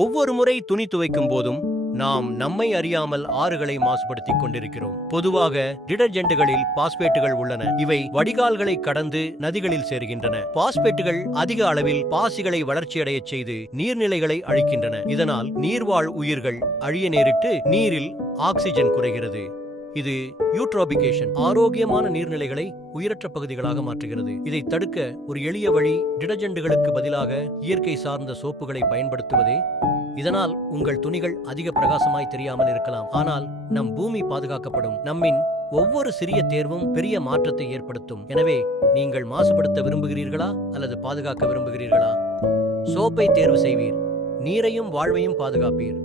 ஒவ்வொரு முறை துணி துவைக்கும் போதும் நாம் நம்மை அறியாமல் ஆறுகளை மாசுபடுத்திக் கொண்டிருக்கிறோம். பொதுவாக டிடர்ஜென்ட்டுகளில் பாஸ்பேட்டுகள் உள்ளன. இவை வடிகால்களை கடந்து நதிகளில் சேர்கின்றன. பாஸ்பேட்டுகள் அதிக அளவில் பாசிகளை வளர்ச்சியடையச் செய்து நீர்நிலைகளை அழிக்கின்றன. இதனால் நீர்வாழ் உயிர்கள் அழிய நேரிட்டு நீரில் ஆக்சிஜன் குறைகிறது. இது யூட்ரோபிகேஷன் ஆரோக்கியமான நீர்நிலைகளை உயிரற்ற பகுதிகளாக மாற்றுகிறது. இதை தடுக்க ஒரு எளிய வழி டிடர்ஜென்ட்டுகளுக்கு பதிலாக இயற்கை சார்ந்த சோப்புகளை பயன்படுத்துவதே. இதனால் உங்கள் துணிகள் அதிக பிரகாசமாய் தெரியாமல் இருக்கலாம், ஆனால் நம் பூமி பாதுகாக்கப்படும். நம்மின் ஒவ்வொரு சிறிய தேர்வும் பெரிய மாற்றத்தை ஏற்படுத்தும். எனவே நீங்கள் மாசுபடுத்த விரும்புகிறீர்களா அல்லது பாதுகாக்க விரும்புகிறீர்களா? சோப்பை தேர்வு செய்வீர், நீரையும் வாழ்வையும் பாதுகாப்பீர்.